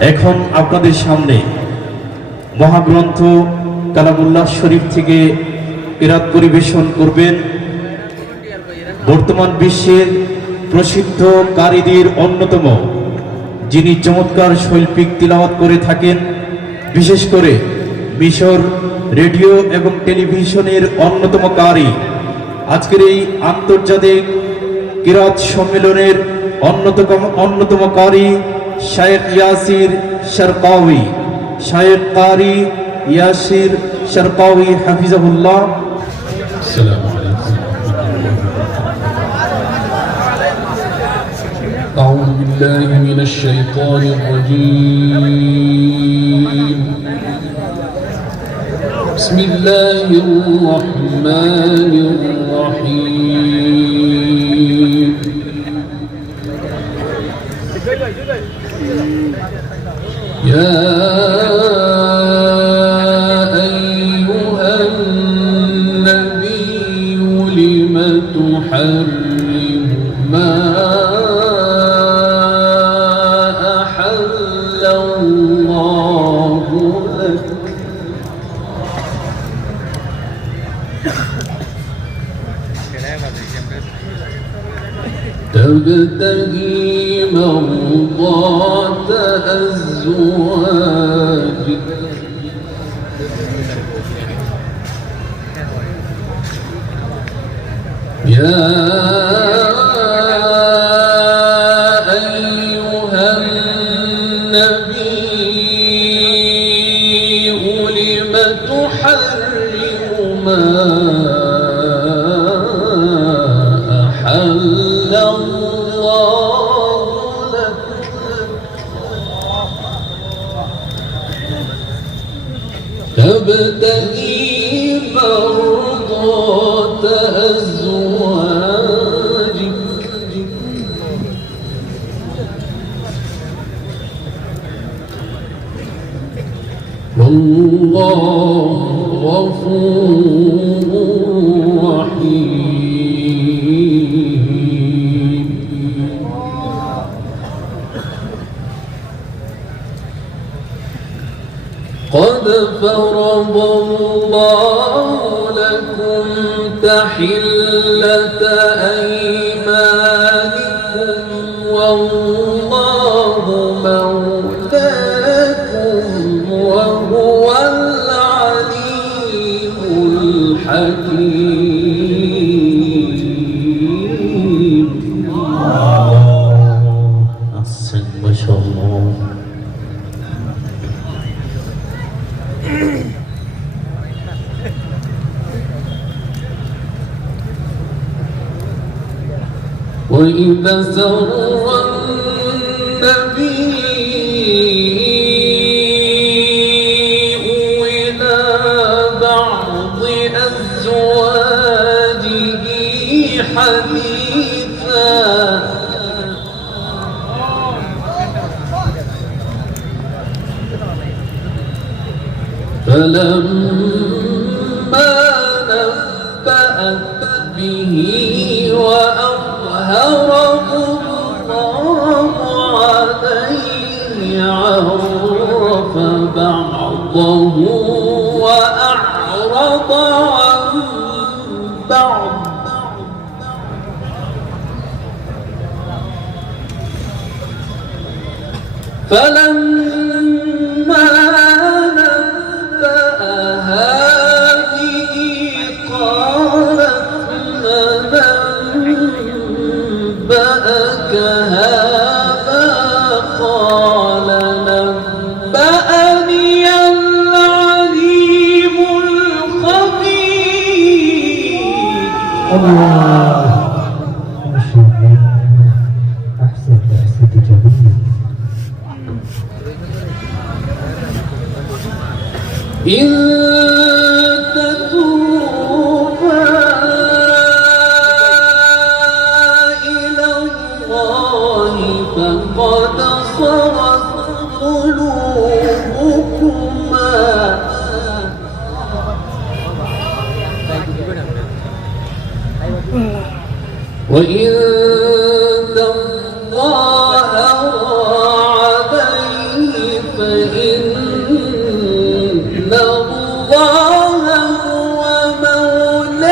এখন আপনাদের সামনে মহাগ্রন্থ কালামুল্লাহ শরীফ থেকে কিরাত পরিবেশন করবেন বর্তমান বিশ্বের প্রসিদ্ধ কারীদের অন্যতম, যিনি চমৎকার শৈল্পিক তিলাওয়াত করে থাকেন। বিশেষ করে মিশর রেডিও এবং টেলিভিশনের অন্যতম কারী। আজকের এই আন্তর্জাতিক কিরাত সম্মেলনের অন্যতম কারী শায়েখ ইয়াসির শারকাওয়ি, শায়েখ কারী ইয়াসির শারকাওয়ি হাফিজাহুল্লাহ। আসসালামু আলাইকুম। أعوذ بالله من الشيطان الرجيم. بسم الله الرحمن الرحيم. يا أيها النبي لم تحرم ما أحل الله لك تبتغي مرضات أزواجك يا أيها النبي لم تحرم ما أحل الله لك تبتغي مرضات أزواجك والله غفور رحيم. قد فرض الله لكم تحلة أيمانكم والله مولاكم وهو العليم الحكيم. أحسن ما شاء الله. وإذا سر النبي إلى بعض أزواجه حديثا فلما نبأت به وأظهره الله عليه عرف بعضه وأعرض عن بعض فلما نبأها به قالت من أنبأك هذا قال نبأني العليم الخبير. الله ما شاء الله. أحسنت جميل. إن تتوبا إلى الله فقد صغت قلوبكما وإن تظاهرا عليه فإن الله هو مولاي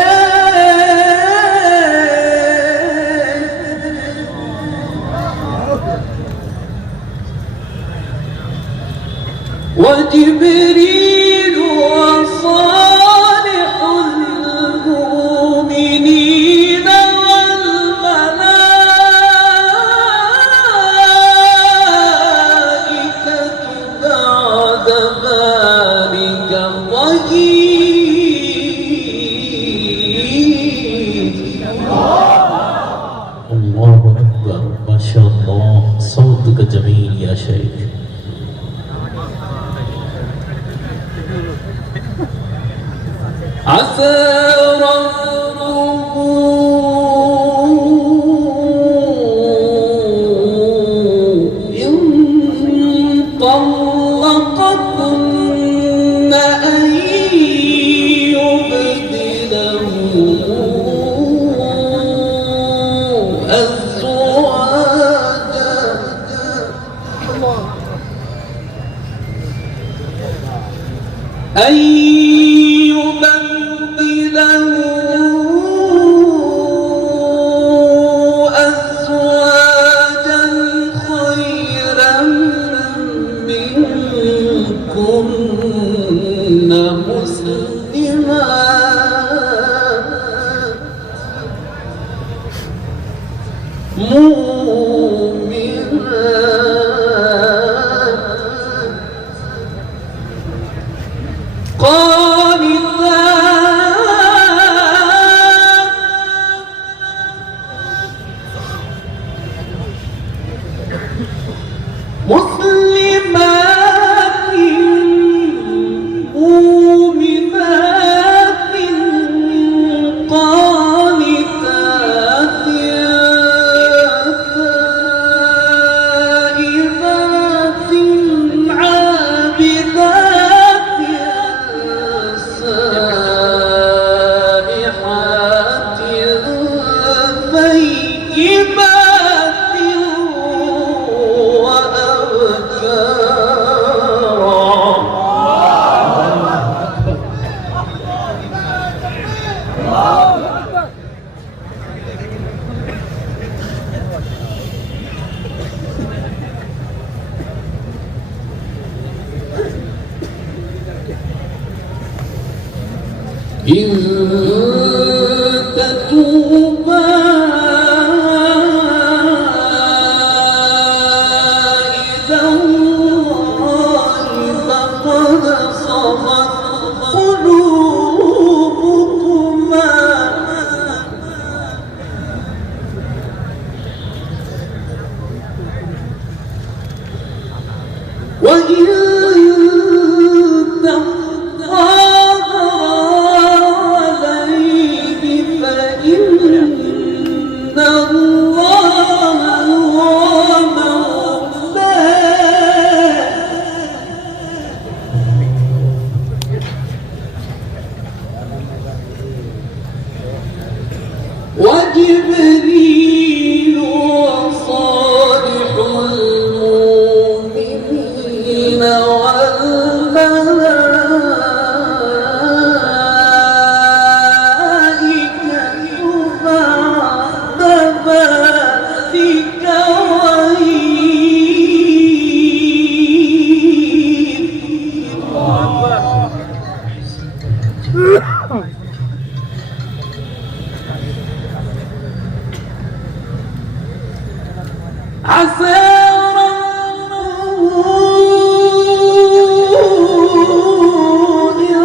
وجبريل وصالح المؤمنين والملائكة بعد ذلك ظهير. الله أكبر ما شاء الله صوتك جميل يا شيخ. عسى ربه إن طلقكن أن يبدله أزواجا خيرا منكن مؤمنات مسلمات مؤمنات قانتات تائبات عابدات سائحات طيبات إن تتوبا إلى الله فقد صغت قلوبكما وإن وجبريل وصالح المؤمنين والملائكة بعد ذلك ظهير. عسى ربه إن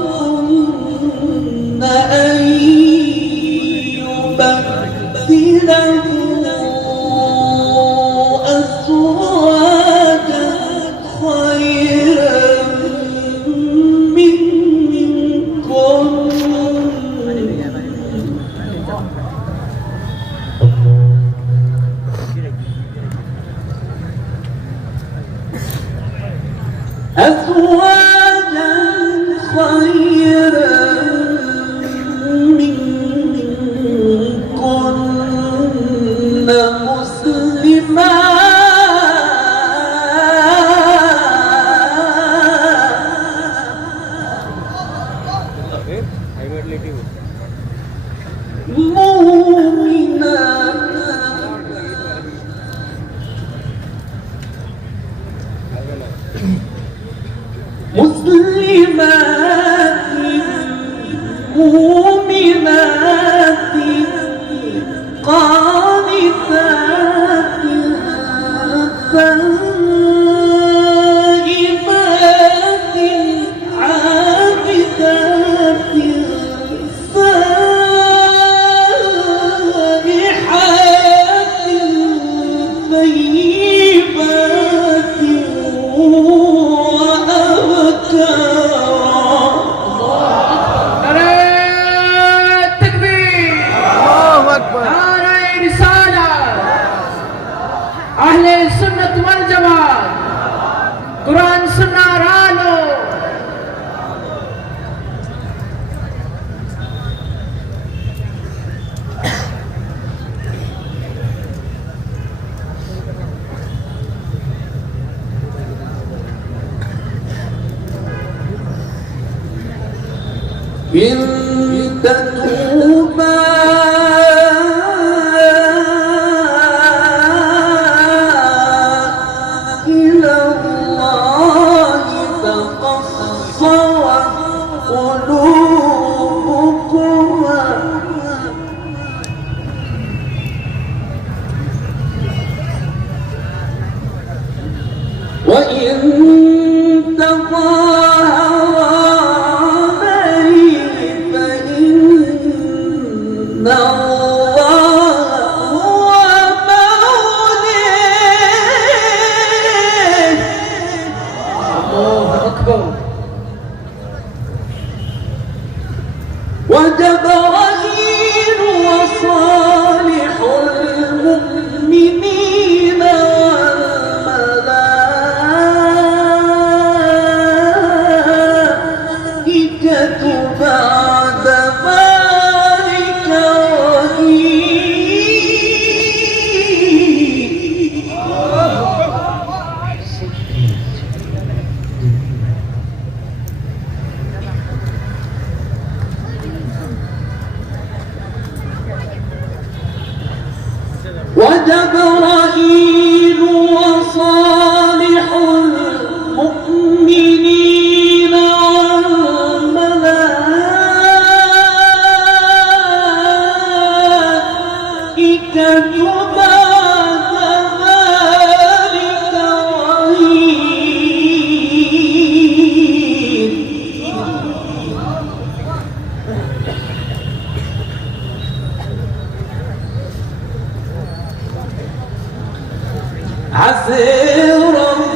طلقكن أن يبدله أزواجا خيرا منكن أزواجا خيرا منكن مسلمات Ahli Sunnah wal Jamaah, Quran Sunnah Ralo. إن تتوبا إلى الله فقد صغت قلوبكما وإن تظاهرا عليه فإن الله هو مولاه Allahu Akbar. وجبرائيل وصالح المؤمنين والملائكة بعد ذلك ظهير وجبرائيل وصالح المؤمنين والملائكة بعد ذلك ظهير عسى ربه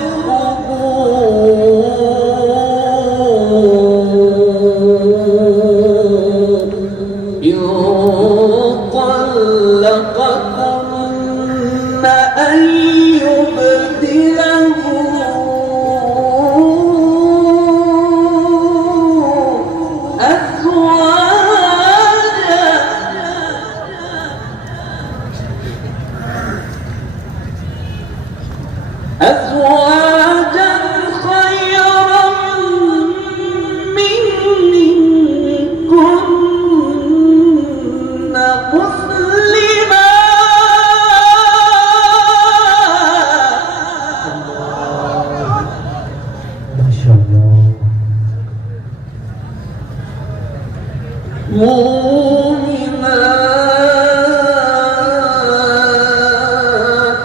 إن طلقكن أن يبدله أزواجا خيرا منكن ما شاء الله. مؤمنات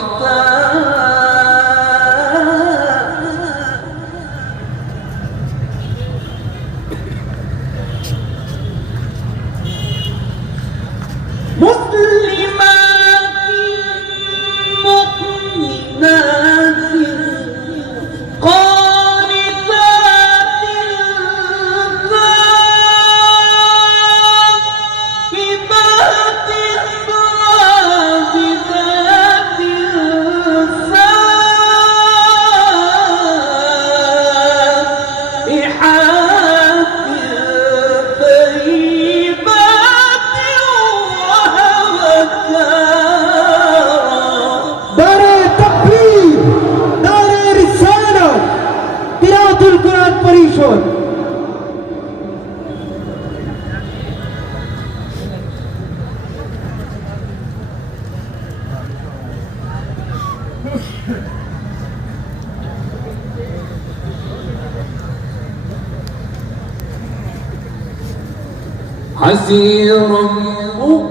قانتات مسلمات مؤمنات قانتات ذاكرات عابدات سائحات طيبات وأبكارا دار تكبير، دار رسالة، তিলাওয়াতুল কোরআন পরিষদ। عسى ربه